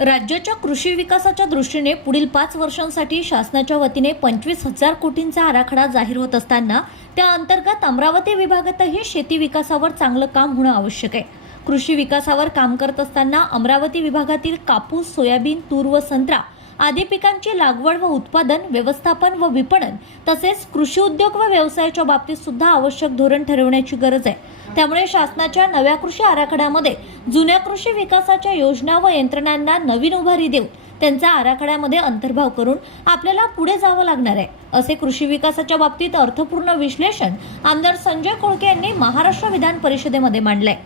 राज्याच्या कृषी विकासाच्या दृष्टीने पुढील पाच वर्षांसाठी शासनाच्या वतीने पंचवीस हजार कोटींचा आराखडा जाहीर होत असताना त्या अंतर्गत अमरावती विभागातही शेती विकासावर चांगलं काम होणं आवश्यक आहे. कृषी विकासावर काम करत असताना अमरावती विभागातील कापूस सोयाबीन तूर व संत्रा आदी पिकांची लागवड व उत्पादन व्यवस्थापन व विपणन तसेच कृषी उद्योग व व्यवसायाच्या बाबतीत सुद्धा आवश्यक धोरण ठरवण्याची गरज आहे. त्यामुळे शासनाच्या नव्या कृषी आराखड्यामध्ये जुन्या कृषी विकासाच्या योजना व यंत्रणांना नवीन उभारी देऊन त्यांचा आराखड्यामध्ये अंतर्भाव करून आपल्याला पुढे जावं लागणार आहे. असे कृषी विकासाच्या बाबतीत अर्थपूर्ण विश्लेषण आमदार संजय कोळके यांनी महाराष्ट्र विधान परिषदेमध्ये मांडलंय.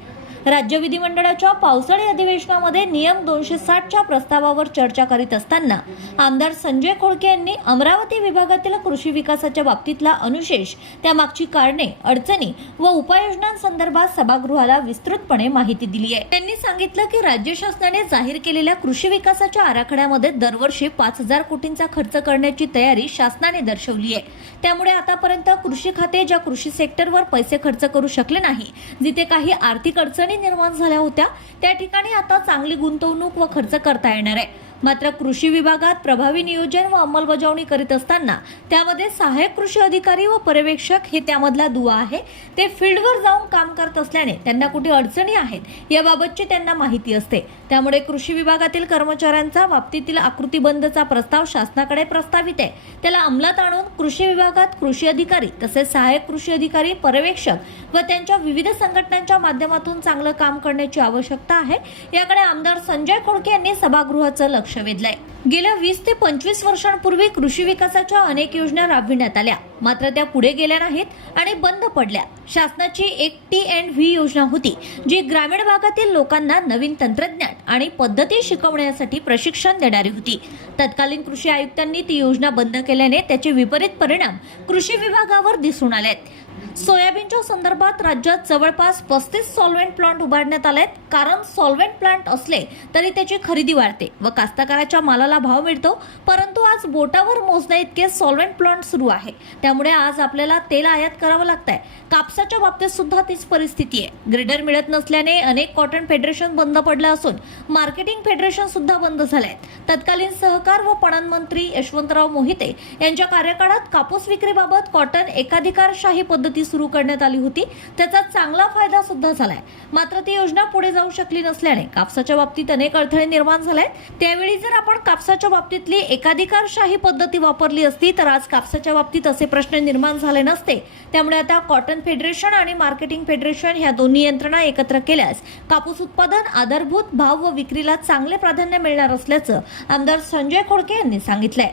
राज्य विधिमंडळाच्या पावसाळी अधिवेशनामध्ये नियम दोनशे साठच्या प्रस्तावावर चर्चा करीत असताना आमदार संजय खोडके यांनी अमरावती विभागातील कृषी विकासाच्या बाबतीतला अनुशेष त्यामागची कारणे अडचणी व उपाययोजनांसंदर्भात सभागृहाला विस्तृतपणे माहिती दिली आहे. त्यांनी सांगितलं की राज्य शासनाने जाहीर केलेल्या कृषी विकासाच्या आराखड्यामध्ये दरवर्षी पाच हजार कोटींचा खर्च करण्याची तयारी शासनाने दर्शवली आहे. त्यामुळे आतापर्यंत कृषी खाते ज्या कृषी सेक्टरवर पैसे खर्च करू शकले नाही जिथे काही आर्थिक अडचणी निर्माण झाल्या होत्या. त्या ठिकाणी आता चांगली गुंतवणूक व खर्च करता येणार आहे. मात्र कृषी विभागात प्रभावी नियोजन व अंमलबजावणी करीत असताना त्यामध्ये सहाय्यक कृषी अधिकारी व पर्यवेक्षक हे त्यामधला दुवा आहे. ते फील्डवर जाऊन काम करत असल्याने त्यांना कुठे अडचणी आहेत याबाबतची त्यांना माहिती असते. त्यामुळे कृषी विभागातील कर्मचाऱ्यांचा बाबतीतील आकृतीबंदचा प्रस्ताव शासनाकडे प्रस्तावित आहे. त्याला अंमलात आणून कृषी विभागात कृषी अधिकारी तसेच सहाय्यक कृषी अधिकारी पर्यवेक्षक व त्यांच्या विविध संघटनांच्या माध्यमातून चांगलं काम करण्याची आवश्यकता आहे. याकडे आमदार संजय खोडके यांनी सभागृहाचं लक्ष लक्ष वेधलंय. गेल्या वीस ते पंचवीस वर्षांपूर्वी कृषी विकासाच्या अनेक योजना राबविण्यात आल्या. मात्र त्या पुढे गेल्या नाहीत आणि बंद पडल्या. शासनाची एक टी अँड व्ही योजना होती जी ग्रामीण भागातील लोकांना नवीन तंत्रज्ञान आणि पद्धती शिकवण्यासाठी प्रशिक्षण देणारी होती. तत्कालीन कृषी आयुक्तांनी ती योजना बंद केल्याने त्याचे विपरीत परिणाम कृषी विभागावर दिसून आले आहेत सोयाबीनच्या संदर्भात राज्यात जवळपास पस्तीस सॉल्व्हेंट प्लांट उभारण्यात आलेत. कारण सॉल्व्हेंट प्लांट असले तरी त्याची खरेदी वाढते व कास्तकाराच्या मालाला भाव मिळतो परंतु आज बोटावर मोजण्या इतके सॉल्वेंट प्लांट सुरू आहे. त्यामुळे आज आपल्याला तेल आयात करावं लागतंय. कापसाच्या बाबतीत सुद्धा तीच परिस्थिती आहे. ग्रेडर मिळत नसल्याने अनेक कॉटन फेडरेशन बंद पडलं असून मार्केटिंग फेडरेशन सुद्धा बंद झाले आहेत तत्कालीन सहकार व पणन मंत्री यशवंतराव मोहिते यांच्या कार्यकाळात कापूस विक्रीबाबत कॉटन एकाधिकारशाही पद्धती सुरू करण्यात आली होती. त्याचा चांगला फायदा सुद्धा झालाय. मात्र ती योजना पुढे जाऊ शकली नसल्याने कापसाच्या बाबतीत अनेक अडथळे निर्माण झाले त्यावेळी जर आपण कापसाच्या बाबतीतली एकाधिकारशाही पद्धती वापरली असती तर आज कापसाच्या बाबतीत असे प्रश्न निर्माण झाले नसते. त्यामुळे आता कॉटन फेडरेशन आणि मार्केटिंग फेडरेशन ह्या दोन्ही यंत्रणा एकत्र केल्यास कापूस उत्पादन आधारभूत भाव व विक्रीला चांगले प्राधान्य मिळणार असल्याचं आमदार संजय खोडके यांनी सांगितलंय.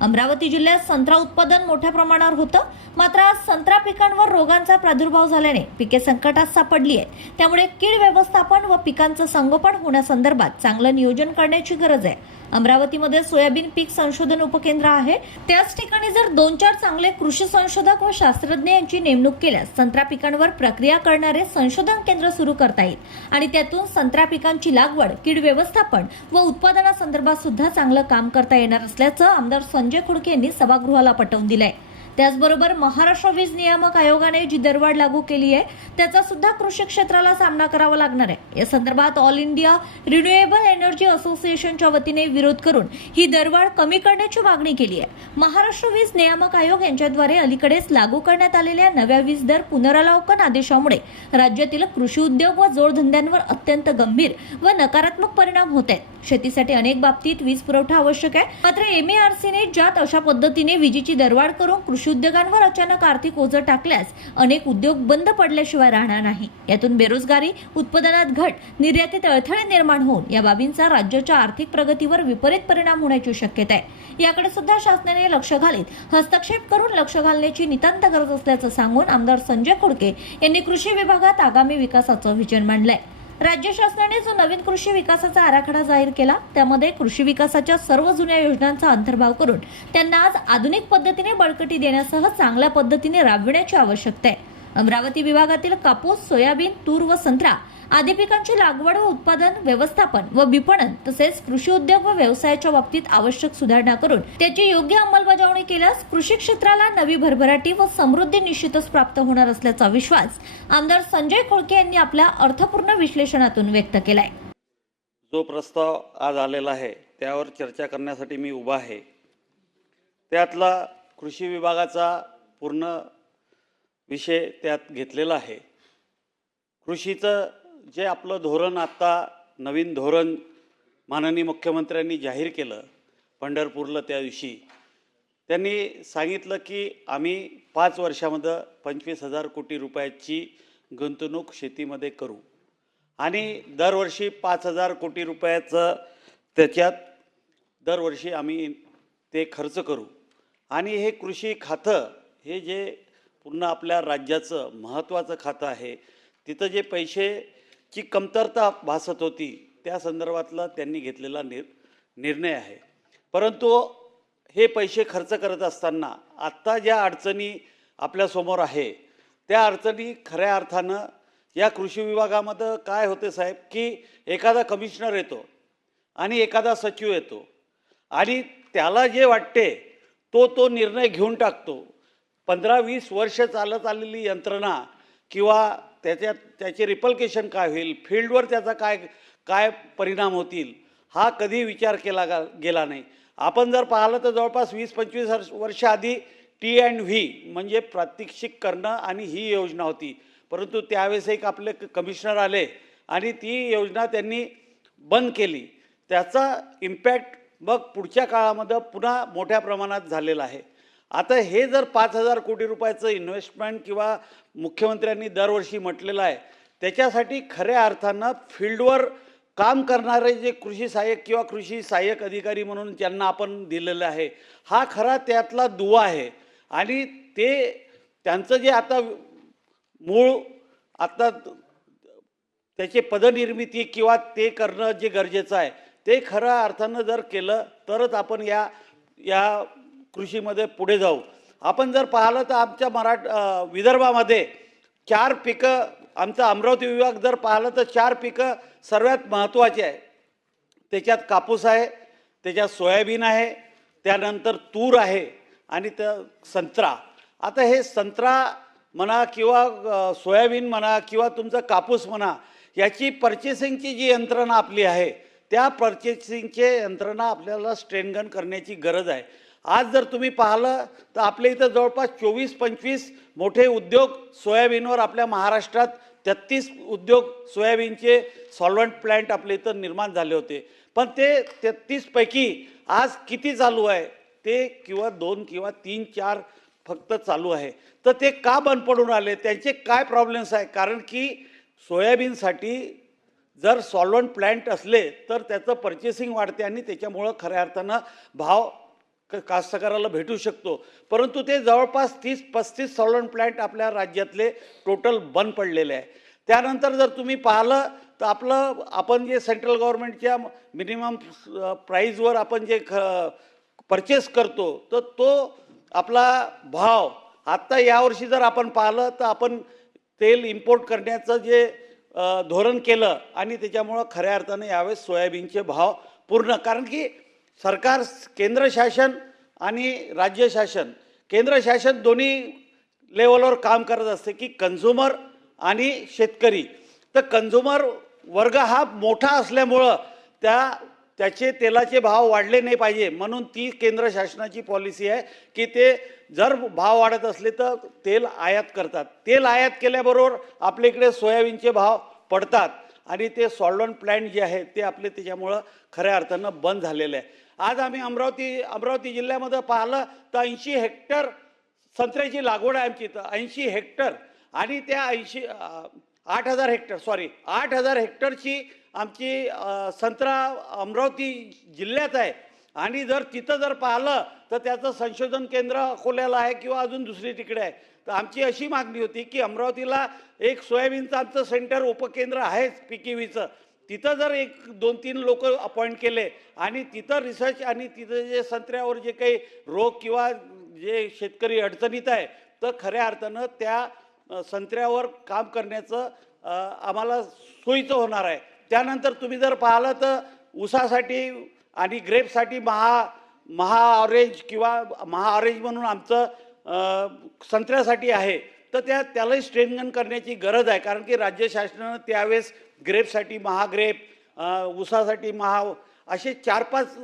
अमरावती जिल्ह्यात संत्रा उत्पादन मोठ्या प्रमाणावर होतं. मात्र आज संत्रा पिकांवर रोगांचा प्रादुर्भाव झाल्याने पिके संकटात सापडली आहेत. त्यामुळे कीड व्यवस्थापन व पिकांचं संगोपन होण्यासंदर्भात चांगलं नियोजन करण्याची गरज आहे. अमरावतीमध्ये सोयाबीन पीक संशोधन उपकेंद्र आहे. त्याच ठिकाणी जर दोन चार चांगले कृषी संशोधक व शास्त्रज्ञ यांची नेमणूक केल्यास संत्रा पिकांवर प्रक्रिया करणारे संशोधन केंद्र सुरू करता येईल. आणि त्यातून संत्रा पिकांची लागवड कीड व्यवस्थापन व उत्पादनासंदर्भात सुद्धा चांगलं काम करता येणार असल्याचं आमदार संजय खुडके यांनी सभागृहाला पटवून दिलंय. त्याचबरोबर महाराष्ट्र वीज नियामक आयोगाने जी दरवाढ लागू केली आहे त्याचा सुद्धा कृषी क्षेत्राला सामना करावा लागणार आहे. या संदर्भात ऑल इंडिया रिन्युएबल एनर्जी असोसिएशनच्या वतीने विरोध करून ही दरवाढ कमी करण्याची मागणी केली आहे. महाराष्ट्र वीज नियामक आयोग यांच्याद्वारे अलीकडेच लागू करण्यात आलेल्या नव्या वीज दर पुनरावलोकन आदेशामुळे राज्यातील कृषी उद्योग व जोडधंद्यांवर अत्यंत गंभीर व नकारात्मक परिणाम होत आहेत. शेतीसाठी अनेक बाबतीत वीज पुरवठा आवश्यक आहे. मात्र एमएआरसीने ज्यात अशा पद्धतीने विजेची दरवाढ करून कृषी उद्योगांवर अचानक आर्थिक ओझं टाकल्यास अनेक उद्योग बंद पडल्याशिवाय राहणार नाही. यातून बेरोजगारी उत्पादनात घट निर्यातीत अडथळे निर्माण होऊन या बाबींचा राज्याच्या आर्थिक प्रगतीवर विपरीत परिणाम होण्याची शक्यता आहे. याकडे सुद्धा शासनाने लक्ष घालीत. हस्तक्षेप करून लक्ष घालण्याची नितांत गरज असल्याचं सांगून आमदार संजय खोडके यांनी कृषी विभागात आगामी विकासाचं विजन मांडलंय. राज्य शासनाने जो नवीन कृषी विकासाचा आराखडा जाहीर केला त्यामध्ये कृषी विकासाच्या सर्व जुन्या योजनांचा अंतर्भाव करून त्यांना आज आधुनिक पद्धतीने बळकटी देण्यासह चांगल्या पद्धतीने राबविण्याची आवश्यकता आहे. अमरावती विभागातील कापूस सोयाबीन तूर व संत्रा आदी पिकांची लागवड व उत्पादन व्यवस्थापन व विपणन तसेच कृषी उद्योग व व्यवसायाच्या बाबतीत आवश्यक सुधारणा करून त्याची योग्य अंमलबजावणी केल्यास कृषी क्षेत्राला नवी भरभराटी व समृद्धी निश्चितच प्राप्त होणार असल्याचा विश्वास आमदार संजय खोळके यांनी आपल्या अर्थपूर्ण विश्लेषणातून व्यक्त केलाय. जो प्रस्ताव आज आलेला आहे त्यावर चर्चा करण्यासाठी मी उभा आहे. त्यातला कृषी विभागाचा पूर्ण विषय त्यात घेतलेला आहे. कृषीचं जे आपलं धोरण आत्ता नवीन धोरण माननीय मुख्यमंत्र्यांनी जाहीर केलं पंढरपूरला त्या दिवशी त्यांनी सांगितलं की आम्ही पाच वर्षामध्ये पंचवीस हजार कोटी रुपयाची गुंतवणूक शेतीमध्ये करू. आणि दरवर्षी पाच हजार कोटी रुपयाचं त्याच्यात दरवर्षी आम्ही ते खर्च करू. आणि हे कृषी खातं हे जे पूर्ण आपल्या राज्याचं महत्त्वाचं खातं आहे तिथं जे पैसे पैशाची कमतरता भासत होती त्या संदर्भातला त्यांनी घेतलेला निर निर्णय आहे. परंतु हे पैसे खर्च करत असताना आत्ता ज्या अडचणी आपल्यासमोर आहे त्या अडचणी खऱ्या अर्थानं या कृषी विभागामध्ये काय होते साहेब की एखादा कमिशनर येतो आणि एखादा सचिव येतो आणि त्याला जे वाटते तो तो निर्णय घेऊन टाकतो. पंधरा वीस वर्ष चालत आलेली यंत्रणा किंवा त्याच्यात त्याचे रिपल्केशन काय होईल? फील्डवर त्याचा काय काय परिणाम होतील? हा कधी विचार केला गा गेला नाही. आपण जर पाहिलं तर जवळपास वीस पंचवीस वर्ष वर्ष आधी टी अँड व्ही म्हणजे प्रात्यक्षिक करणं आणि ही योजना होती. परंतु त्यावेळेस एक आपले क- कमिशनर आले आणि ती योजना त्यांनी बंद केली. त्याचा इम्पॅक्ट मग पुढच्या काळामध्ये पुन्हा मोठ्या प्रमाणात झालेला आहे. आता हे जर पाच हजार कोटी रुपयाचं इन्व्हेस्टमेंट किंवा मुख्यमंत्र्यांनी दरवर्षी म्हटलेलं आहे त्याच्यासाठी खऱ्या अर्थानं फील्डवर काम करणारे जे कृषी सहाय्यक किंवा कृषी सहाय्यक अधिकारी म्हणून ज्यांना आपण दिलेलं आहे हा खरा त्यातला दुवा आहे. आणि ते त्यांचं जे आता मूळ आता त्याची पदनिर्मिती किंवा ते करणं जे गरजेचं आहे ते खऱ्या अर्थानं जर केलं तरच आपण या या कृषीमध्ये पुढे जाऊ. आपण जर पाहिलं तर आमच्या मराठ विदर्भामध्ये चार पिकं आमचा अमरावती विभाग जर पाहिलं तर चार पिकं सर्वात महत्त्वाची आहे. त्याच्यात कापूस आहे त्याच्यात सोयाबीन आहे त्यानंतर तूर आहे आणि त्या संत्रा. आता हे संत्रा म्हणा किंवा सोयाबीन म्हणा किंवा तुमचं कापूस म्हणा याची पर्चेसिंगची जी यंत्रणा आपली आहे त्या पर्चेसिंगचे यंत्रणा आपल्याला स्ट्रेनगन करण्याची गरज आहे. आज जर तुम्ही पाहिलं तर आपल्या इथं जवळपास चोवीस पंचवीस मोठे उद्योग सोयाबीनवर आपल्या महाराष्ट्रात तेहत्तीस उद्योग सोयाबीनचे सॉल्वंट प्लॅन्ट आपल्या इथं निर्माण झाले होते. पण ते तेहत्तीसपैकी आज किती चालू आहे? ते किंवा दोन किंवा तीन चार फक्त चालू आहे. तर ते का बंद पडून आले? त्यांचे काय प्रॉब्लेम्स आहे? कारण की सोयाबीनसाठी जर सॉल्वंट प्लॅन्ट असले तर त्याचं पर्चेसिंग वाढते आणि त्याच्यामुळं खऱ्या अर्थानं भाव कास्तकाराला भेटू शकतो. परंतु ते जवळपास तीस पस्तीस सॉल्वंट प्लॅन्ट आपल्या राज्यातले टोटल बंद पडलेले आहे. त्यानंतर जर तुम्ही पाहिलं तर आपलं आपण जे सेंट्रल गव्हर्नमेंटच्या मिनिमम प्राईजवर आपण जे ख परचेस करतो तर तो आपला भाव आत्ता यावर्षी जर आपण पाहिलं तर आपण तेल इम्पोर्ट करण्याचं जे धोरण केलं आणि त्याच्यामुळं खऱ्या अर्थानं यावेळेस सोयाबीनचे भाव पूर्ण. कारण की सरकार केंद्र शासन आणि राज्य शासन. केंद्र शासन दोन्ही लेवलवर काम करत असते की कन्झ्युमर आणि शेतकरी. तर कन्झ्युमर वर्ग हा मोठा असल्यामुळं त्या त्याचे तेलाचे भाव वाढले नाही पाहिजे. म्हणून ती केंद्र शासनाची पॉलिसी आहे की ते जर भाव वाढत असले तर तेल आयात करतात. तेल आयात केल्याबरोबर आपल्या इकडे सोयाबीनचे भाव पडतात. आणि ते सॉल्डन प्लॅन्ट जे आहे ते आपले त्याच्यामुळं खऱ्या अर्थानं बंद झालेलं आहे. आज आम्ही अमरावती अमरावती जिल्ह्यामध्ये पाहिलं तर ऐंशी हेक्टर संत्र्याची लागवड आहे आमची इथं. ऐंशी हेक्टर आणि त्या ऐंशी आठ हजार हेक्टर सॉरी आठ हजार हेक्टरची आमची संत्रा अमरावती जिल्ह्यात आहे. आणि जर तिथं जर पाहिलं तर त्याचं संशोधन केंद्र अकोल्याला आहे किंवा अजून दुसरी तिकडे आहे. तर आमची अशी मागणी होती की अमरावतीला एक सोयाबीनचं आमचं सेंटर उपकेंद्र आहेच पिकिवीचं तिथं जर एक दोन तीन लोक अपॉइंट केले आणि तिथं रिसर्च आणि तिथं जे संत्र्यावर जे काही रोग किंवा जे शेतकरी अडचणीत आहे तर खऱ्या अर्थानं त्या संत्र्यावर काम करण्याचं आम्हाला सोयीचं होणार आहे. त्यानंतर तुम्ही जर पाहिलं तर ऊसासाठी आणि ग्रेपसाठी महा महा ऑरेंज किंवा महा ऑरेंज म्हणून आमचं संत्र्यासाठी आहे तर त्या त्यालाही स्ट्रेंथन करण्याची गरज आहे. कारण की राज्य शासनानं त्यावेळेस ग्रेपसाठी महाग्रेप उसासाठी ऊसासाठी महा असे चार पाच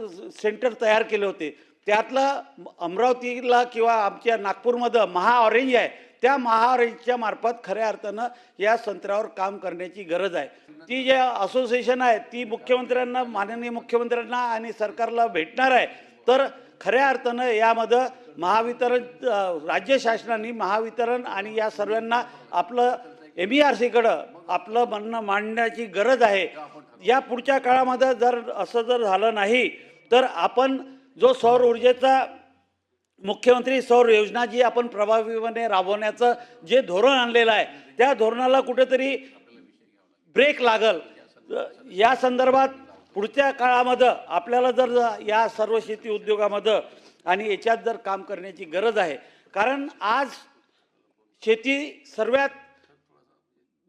सेंटर तयार केले होते. त्यातला अमरावतीला किंवा आमच्या नागपूरमध्ये महा ऑरेंज आहे त्या महा ऑरेंजच्या मार्फत खऱ्या अर्थानं या संत्र्यावर काम करण्याची गरज आहे. ती जे असोसिएशन आहे ती मुख्यमंत्र्यांना माननीय मुख्यमंत्र्यांना आणि सरकारला भेटणार आहे. तर खऱ्या अर्थानं यामध्ये महावितरण राज्य शासनाने महावितरण आणि या सर्वांना आपलं एम ई आर सीकडं आपलं म्हणणं मांडण्याची गरज आहे. या पुढच्या काळामध्ये जर असं जर झालं नाही तर आपण जो सौर ऊर्जेचा मुख्यमंत्री सौर योजना जी आपण प्रभावीपणे राबवण्याचं जे धोरण आणलेलं आहे त्या धोरणाला कुठेतरी ब्रेक लागल. या संदर्भात पुढच्या काळामध्ये आपल्याला जर या सर्व शेती उद्योगामध्ये आणि याच्यात जर काम करण्याची गरज आहे. कारण आज शेती सर्वात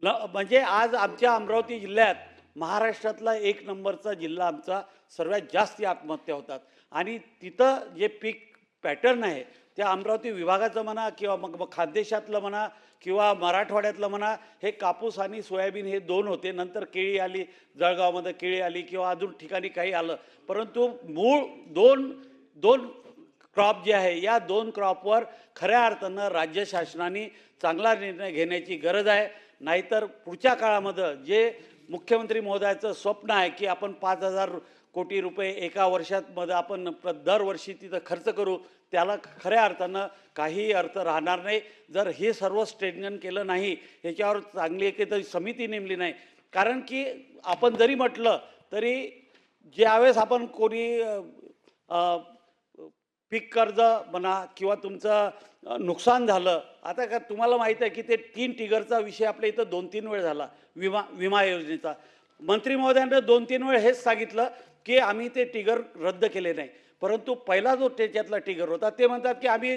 न म्हणजे आज आमच्या अमरावती जिल्ह्यात महाराष्ट्रातला एक नंबरचा जिल्हा आमचा सर्वात जास्त आत्महत्या होतात. आणि तिथं जे पीक पॅटर्न आहे त्या अमरावती विभागाचं म्हणा किंवा मग मग खानदेशातलं म्हणा किंवा मराठवाड्यातलं म्हणा हे कापूस आणि सोयाबीन हे दोन होते. नंतर केळी आली जळगावमध्ये केळी आली किंवा अजून ठिकाणी काही आलं. परंतु मूळ दोन दोन क्रॉप जे आहे या दोन क्रॉपवर खऱ्या अर्थानं राज्य शासनाने चांगला निर्णय घेण्याची गरज आहे. नाहीतर पुढच्या काळामध्ये जे मुख्यमंत्री महोदयाचं स्वप्न आहे की आपण पाच हजार कोटी रुपये एका वर्षातमध्ये आपण प्र- दरवर्षी तिथं खर्च करू त्याला खऱ्या अर्थानं काही अर्थ राहणार नाही. जर हे सर्व स्ट्रेटन केलं नाही ह्याच्यावर चांगली एखादी समिती नेमली नाही. कारण की आपण जरी म्हटलं तरी ज्यावेळेस आपण कोणी पीक कर्ज म्हणा किंवा तुमचं नुकसान झालं. आता का तुम्हाला माहीत आहे की ते तीन टिगरचा विषय आपल्या इथं दोन तीन वेळ झाला विमा विमा योजनेचा. मंत्री महोदयांनी दोन तीन वेळ हेच सांगितलं की आम्ही ते टिगर रद्द केले नाही. परंतु पहिला जो त्याच्यातला टिगर होता ते म्हणतात की आम्ही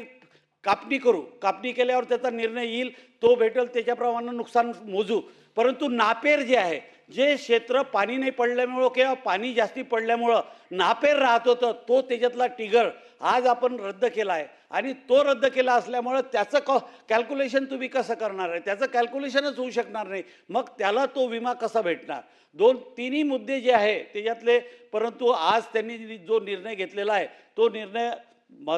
कापणी करू. कापणी केल्यावर त्याचा निर्णय येईल तो भेटेल त्याच्याप्रमाणे नुकसान मोजू. परंतु नापेर जे आहे जे क्षेत्र पाणी नाही पडल्यामुळं किंवा पाणी जास्ती पडल्यामुळं नापेर राहत होतं तो त्याच्यातला टिगर आज आपण रद्द केला आहे आणि तो रद्द केला असल्यामुळं त्याचं कॉ कॅल्क्युलेशन तुम्ही कसं करणार आहे? त्याचं कॅल्क्युलेशनच होऊ शकणार नाही. मग त्याला तो विमा कसा भेटणार? दोन तिन्ही मुद्दे जे आहे त्याच्यातले परंतु आज त्यांनी जो निर्णय घेतलेला आहे तो निर्णय म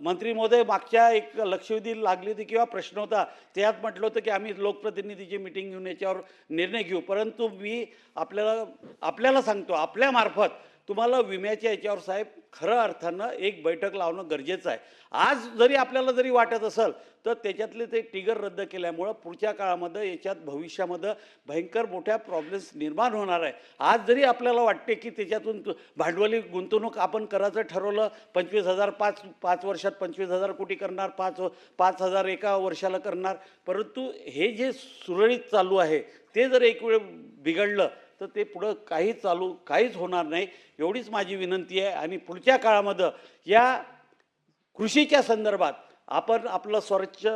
मंत्री महोदय मागच्या एक लक्षवेधी लागली होती किंवा प्रश्न होता. त्यात म्हटलं होतं की आम्ही लोकप्रतिनिधीची मिटिंग घेऊन याच्यावर निर्णय घेऊ. परंतु मी आपल्याला आपल्याला सांगतो आपल्यामार्फत तुम्हाला विम्याच्या याच्यावर साहेब खरं अर्थानं एक बैठक लावणं गरजेचं आहे. आज जरी आपल्याला जरी वाटत असेल तर त्याच्यातले ते टिगर रद्द केल्यामुळं पुढच्या काळामध्ये याच्यात भविष्यामध्ये भयंकर मोठ्या प्रॉब्लेम्स निर्माण होणार आहे. आज जरी आपल्याला वाटते की त्याच्यातून तु- भांडवली गुंतवणूक आपण करायचं ठरवलं पंचवीस हजार पाच पाच वर्षात पंचवीस हजार कोटी करणार पाच पाच हजार एका वर्षाला करणार परंतु हे जे सुरळीत चालू आहे ते जर एक वेळ बिघडलं तर ते पुढं काहीच चालू काहीच होणार नाही. एवढीच माझी विनंती आहे. आणि पुढच्या काळामध्ये या कृषीच्या संदर्भात आपण आपलं स्वच्छ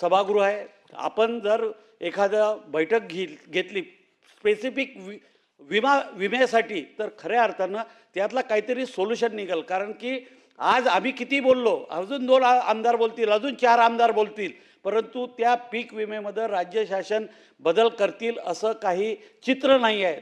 सभागृह आहे. आपण जर एखादं बैठक घे घेतली स्पेसिफिक वि विमा विम्यासाठी तर खऱ्या अर्थानं त्यातला काहीतरी सोल्युशन निघेल. कारण की आज आम्ही किती बोललो? अजून दोन आमदार बोलतील अजून चार आमदार बोलतील. परंतु त्या पीक विम्यामध्ये राज्य शासन बदल करतील असं काही चित्र नाही आहे